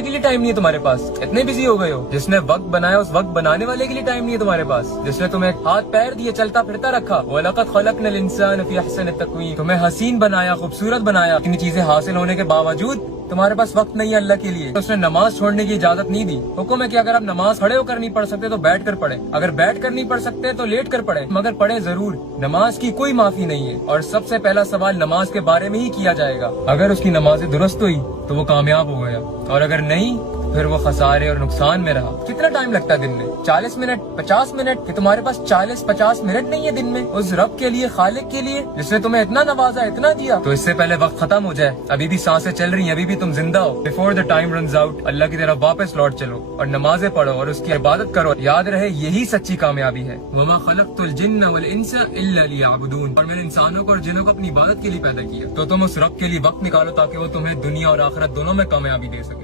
के लिए टाइम नहीं है तुम्हारे पास, इतने बिजी हो गए हो। जिसने वक्त बनाया उस वक्त बनाने वाले के लिए टाइम नहीं है तुम्हारे पास। जिसने तुम्हें हाथ पैर दिए चलता फिरता रखा, वलक़द ख़लक़नल इंसान फ़ी अहसनि तक़वीम, तुम्हें हसीन बनाया खूबसूरत बनाया, इतनी चीजें हासिल होने के बावजूद तुम्हारे पास वक्त नहीं है अल्लाह के लिए। तो उसने नमाज छोड़ने की इजाजत नहीं दी। हुक्म है कि अगर आप नमाज खड़े होकर नहीं पढ़ सकते तो बैठ कर पढ़े, अगर बैठ कर नहीं पढ़ सकते तो लेट कर पढ़े, मगर पढ़े जरूर। नमाज की कोई माफी नहीं है और सबसे पहला सवाल नमाज के बारे में ही किया जाएगा। अगर उसकी नमाज दुरुस्त हुई तो वो कामयाब हो गया, और अगर नहीं फिर वो खसारे और नुकसान में रहा। कितना टाइम लगता है दिन में? 40 मिनट, 50 मिनट? कि तुम्हारे पास 40-50 मिनट नहीं है दिन में उस रब के लिए, खालिक के लिए, जिसने तुम्हें इतना नवाजा, इतना दिया। तो इससे पहले वक्त खत्म हो जाए, अभी भी सांसें चल रही हैं, अभी भी तुम जिंदा हो, before the time runs out, अल्लाह की तरफ वापस लौट चलो और नमाजें पढ़ो और उसकी इबादत करो। याद रहे यही सच्ची कामयाबी है। वमा खलक़तुल जिन्न वल इंसा इल्ला लियअबुदून, और मैंने इंसानों को और जिन्नों को अपनी इबादत के लिए पैदा किया। तो तुम उस रब के लिए वक्त निकालो ताकि वो तुम्हें दुनिया और आखिरत दोनों में कामयाबी दे सके।